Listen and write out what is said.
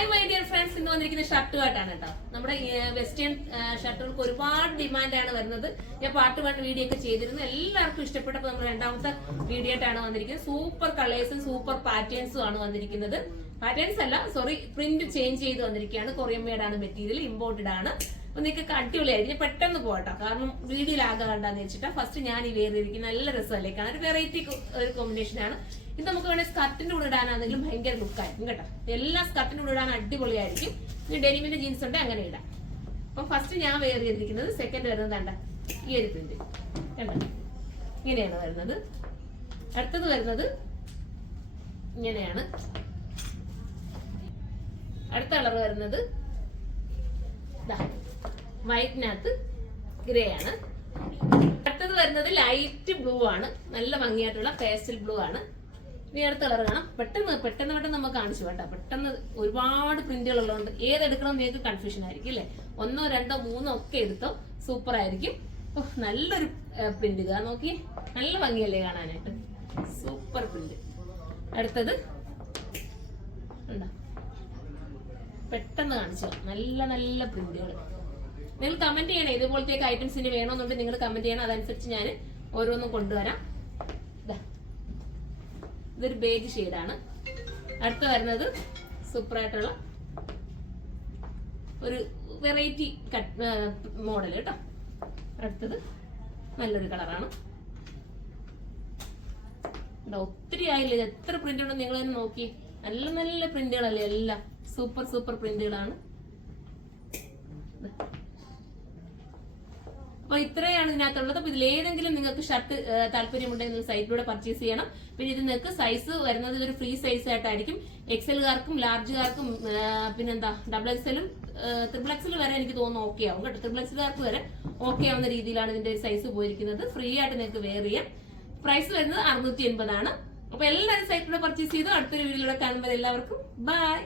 Hi my dear friends, ഇന്ന് വന്നിരിക്കുന്ന ഷർട്ടുമായിട്ടാണ് കേട്ടോ. നമ്മുടെ വെസ്റ്റേൺ ഷർട്ടുകൾക്ക് ഒരുപാട് ഡിമാൻഡാണ് വരുന്നത്. ഞാൻ പാർട്ട് 1 വീഡിയോ ഒക്കെ ചെയ്തിരുന്നു, എല്ലാവർക്കും ഇഷ്ടപ്പെട്ടപ്പോൾ നമ്മൾ രണ്ടാമത്തെ വീഡിയോ ആയിട്ടാണ് വന്നിരിക്കുന്നത്. സൂപ്പർ കളേഴ്സും സൂപ്പർ പാറ്റേൺസും ആണ് വന്നിരിക്കുന്നത്. പാറ്റേൺസ് അല്ല, സോറി, പ്രിന്റ് ചേഞ്ച് ചെയ്ത് വന്നിരിക്കുകയാണ്. കൊറിയൻ മെയ്ഡ് ആണ് മെറ്റീരിയൽ, ഇമ്പോർട്ടഡ് ആണ്. അപ്പൊ നിങ്ങൾക്ക് അടിപൊളിയായിരിക്കും. പെട്ടെന്ന് പോകട്ടോ, കാരണം വീഡിയോയിലാകെ കണ്ടാന്ന് വെച്ചിട്ടാ. ഫസ്റ്റ് ഞാൻ ഈ വേറിയിരിക്കുന്ന നല്ല രസമല്ലേക്കാണ്, ഒരു വെറൈറ്റി ഒരു കോമ്പിനേഷൻ ആണ്. ഇത് നമുക്ക് വേണേൽ സ്കർട്ടിന്റെ കൂടെ ഇടാനാണെങ്കിലും ഭയങ്കര ലുക്കായിരിക്കും കേട്ടോ. എല്ലാ സ്കർട്ടിന്റെ കൂടെ ഇടാൻ അടിപൊളിയായിരിക്കും. ഇനി ഡെനിമിന്റെ ജീൻസ് ഉണ്ട്, അങ്ങനെ ഇടാം. അപ്പം ഫസ്റ്റ് ഞാൻ വെയർ ചെയ്തിരിക്കുന്നത്, സെക്കൻഡ് വരുന്നത് കണ്ട ഈ ഒരു പ്രിന്റ് കണ്ടോ, ഇങ്ങനെയാണ് വരുന്നത്. അടുത്തത് വരുന്നത് ഇങ്ങനെയാണ്. അടുത്ത കളർ വരുന്നത് വൈറ്റിനകത്ത് ഗ്രേ ആണ്. അടുത്തത് വരുന്നത് ലൈറ്റ് ബ്ലൂ ആണ്, നല്ല ഭംഗിയായിട്ടുള്ള പേസ്റ്റൽ ബ്ലൂ ആണ്. ഇനി അടുത്ത കളർ കാണാം. പെട്ടെന്ന് നമുക്ക് കാണിച്ചു കേട്ടോ. പെട്ടെന്ന് ഒരുപാട് പ്രിന്റുകൾ ഉള്ളതുകൊണ്ട് ഏതെടുക്കണം നിങ്ങൾക്ക് കൺഫ്യൂഷൻ ആയിരിക്കും അല്ലെ. 1, 2, 3 ഒക്കെ എടുത്തോ, സൂപ്പർ ആയിരിക്കും. നല്ലൊരു പ്രിന്റ് ഇതാ, നോക്കി, നല്ല ഭംഗിയല്ലേ കാണാനായിട്ട്, സൂപ്പർ പ്രിന്റ്. അടുത്തത് ഉണ്ടോ, പെട്ടെന്ന് കാണിച്ചു, നല്ല പ്രിന്റുകൾ. നിങ്ങൾ കമന്റ് ചെയ്യണേ, ഇതുപോലത്തെ ഐറ്റംസിന് വേണമെന്നുണ്ടെങ്കിൽ നിങ്ങൾ കമന്റ് ചെയ്യണം, അതനുസരിച്ച് ഞാൻ ഓരോന്നും കൊണ്ടുവരാം. ഇതൊരു ബേജ് ഷെയ്ഡാണ്. അടുത്ത വരുന്നത് സൂപ്പർ ആയിട്ടുള്ള ഒരു വെറൈറ്റി കട്ട് മോഡൽ കേട്ടോ. അടുത്തത് നല്ലൊരു കളറാണ്. ഒത്തിരി ആയില്ലേ, എത്ര പ്രിന്റ് ഉണ്ടെന്ന് നിങ്ങൾ തന്നെ നോക്കി. നല്ല പ്രിന്റുകളല്ലേ, എല്ലാം സൂപ്പർ പ്രിന്റുകളാണ്. അപ്പൊ ഇത്രയാണ് ഇതിനകത്തുള്ളത്. അപ്പൊ ഇതിലേതെങ്കിലും നിങ്ങൾക്ക് ഷർട്ട് താല്പര്യമുണ്ടെങ്കിൽ സൈറ്റിലൂടെ പർച്ചേസ് ചെയ്യണം. പിന്നെ ഇത് നിങ്ങൾക്ക് സൈസ് വരുന്നത് ഒരു ഫ്രീ സൈസ് ആയിട്ടായിരിക്കും. എക്സലുകാർക്കും ലാർജുകാർക്കും പിന്നെന്താ XXL XXL വരെ എനിക്ക് തോന്നുന്നു ഓക്കെ ആവും കേട്ടോ. XXLകാർക്ക് വരെ ഓക്കെ ആവുന്ന രീതിയിലാണ് ഇതിന്റെ ഒരു സൈസ് പോയിരിക്കുന്നത്. ഫ്രീ ആയിട്ട് നിങ്ങൾക്ക് വെയർ ചെയ്യാം. പ്രൈസ് വരുന്നത് 680 ആണ്. അപ്പൊ എല്ലാവരും സൈറ്റിലൂടെ പർച്ചേസ് ചെയ്തു. അടുത്തൊരു വീഡിയോയിലൂടെ കാണുമ്പോൾ എല്ലാവർക്കും ബൈ.